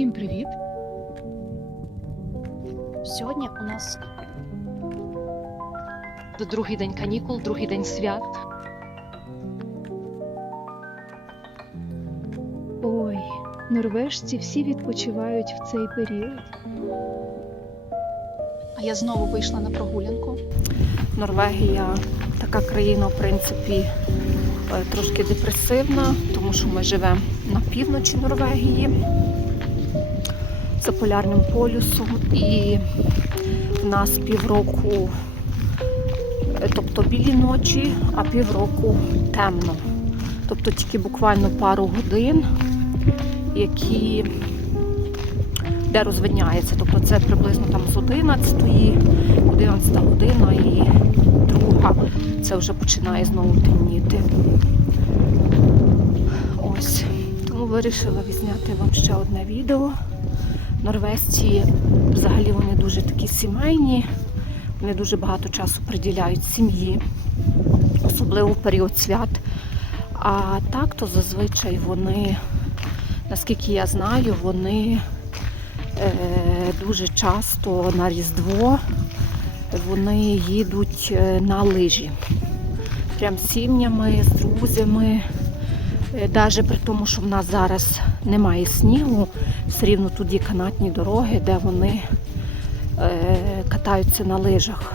Всім привіт! Сьогодні у нас другий день канікул, другий день свят. Ой, норвежці всі відпочивають в цей період. А я знову вийшла на прогулянку. Норвегія така країна, в принципі, е, трошки депресивна, тому що ми живемо на півночі Норвегії за полярним полюсом, і в нас півроку, тобто білі ночі, а півроку темно. Тобто тільки буквально пару годин, які де розвидняється. Тобто це приблизно там з 11, 11 година і друга. Це вже починає знову темніти. Ось. Тому вирішила відзняти вам ще одне відео. Норвезці взагалі вони дуже такі сімейні, вони дуже багато часу приділяють сім'ї, особливо в період свят. А так то зазвичай вони, наскільки я знаю, вони е, дуже часто на Різдво вони їдуть е, на лижі. Прям з сім'ями, з друзями. Навіть при тому, що в нас зараз немає снігу, все рівно тут є канатні дороги, де вони е, катаються на лижах.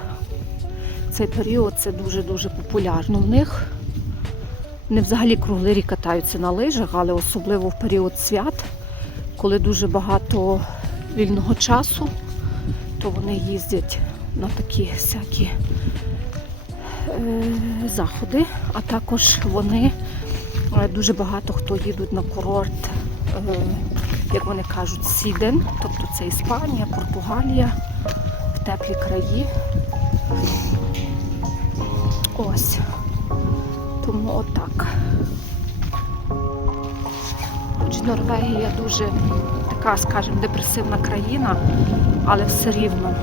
Цей період це дуже-дуже популярно в них. Вони взагалі круглий рік катаються на лижах, але особливо в період свят, коли дуже багато вільного часу, то вони їздять на такі всякі е, заходи, а також вони е, дуже багато хто їдуть на курорт, е, як вони кажуть, Сіден, тобто це Іспанія, Португалія, в теплі краї. Ось. Тому отак. Хоч Норвегія дуже така, скажімо, депресивна країна, але все рівно.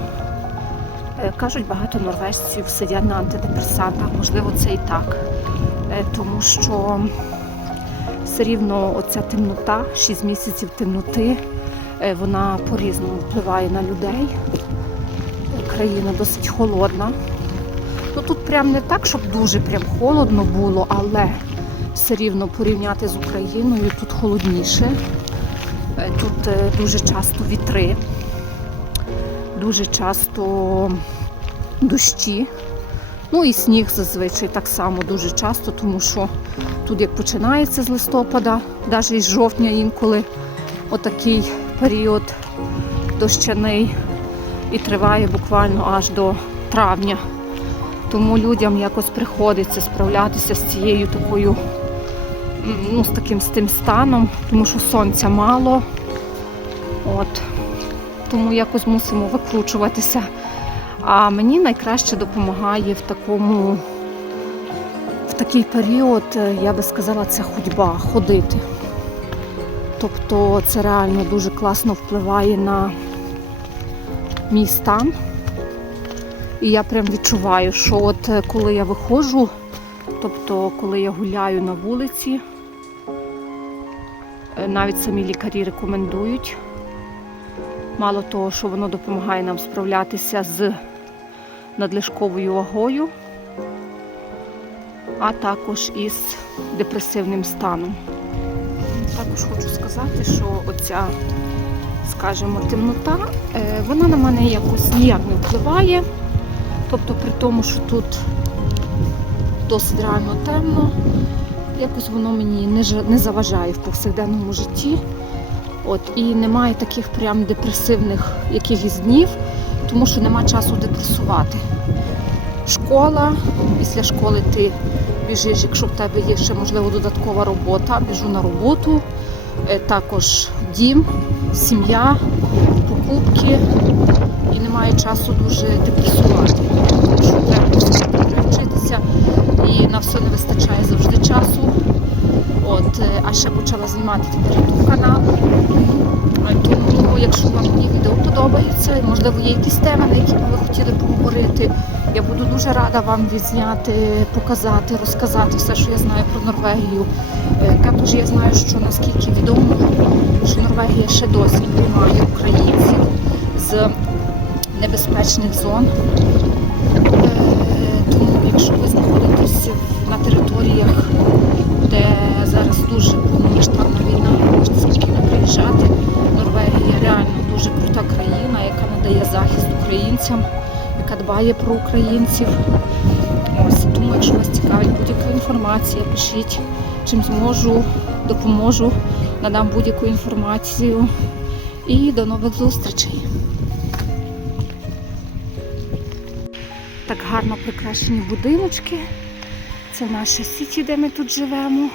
Е, Кажуть, багато норвежців сидять на антидепресантах, можливо, це і так. Е, Тому що все рівно оця темнота, 6 місяців темноти, е, вона по-різному впливає на людей. Країна досить холодна. Ну тут прям не так, щоб дуже прям холодно було, але все рівно порівняти з Україною тут холодніше. Е, Тут е, дуже часто вітри, дуже часто дощі. Ну і сніг зазвичай так само дуже часто, тому що тут як починається з листопада, навіть із жовтня інколи отакий період дощаний і триває буквально аж до травня. Тому людям якось приходиться справлятися з цією такою, ну, з таким з тим станом, тому що сонця мало. От. Тому якось мусимо викручуватися. А мені найкраще допомагає в такому, в такий період, е, я би сказала, це ходьба, ходити. Тобто це реально дуже класно впливає на мій стан. І я прям відчуваю, що от е, коли я виходжу, тобто коли я гуляю на вулиці, е, навіть самі лікарі рекомендують. Мало того, що воно допомагає нам справлятися з надлишковою вагою, а також із депресивним станом. Також хочу сказати, що оця, скажімо, темнота, е, вона на мене якось ніяк не впливає. Тобто при тому, що тут досить реально темно, якось воно мені не, заважає в повсякденному житті. От, і немає таких прям депресивних якихось днів, тому що нема часу депресувати. Школа, після школи ти біжиш, якщо в тебе є ще можливо додаткова робота, біжу на роботу, Е, також дім, сім'я, покупки і немає часу дуже депресувати. Що треба постійно вчитися і на все не вистачає завжди часу. От, е, а ще почала знімати тепер YouTube канал. Е, Тому, якщо вам мені відео подобається, можливо, є якісь теми, на які ви хотіли поговорити, я буду дуже рада вам відзняти, показати, розказати все, що я знаю про Норвегію. Е, Також я знаю, що наскільки відомо, що Норвегія ще досі приймає українців з небезпечних зон. Надає захист українцям, яка дбає про українців. Ось тому, якщо вас цікавить будь-яка інформація, пишіть чим зможу, допоможу, надам будь-яку інформацію. І до нових зустрічей. Так гарно прикрашені будиночки. Це наше сіті, де ми тут живемо.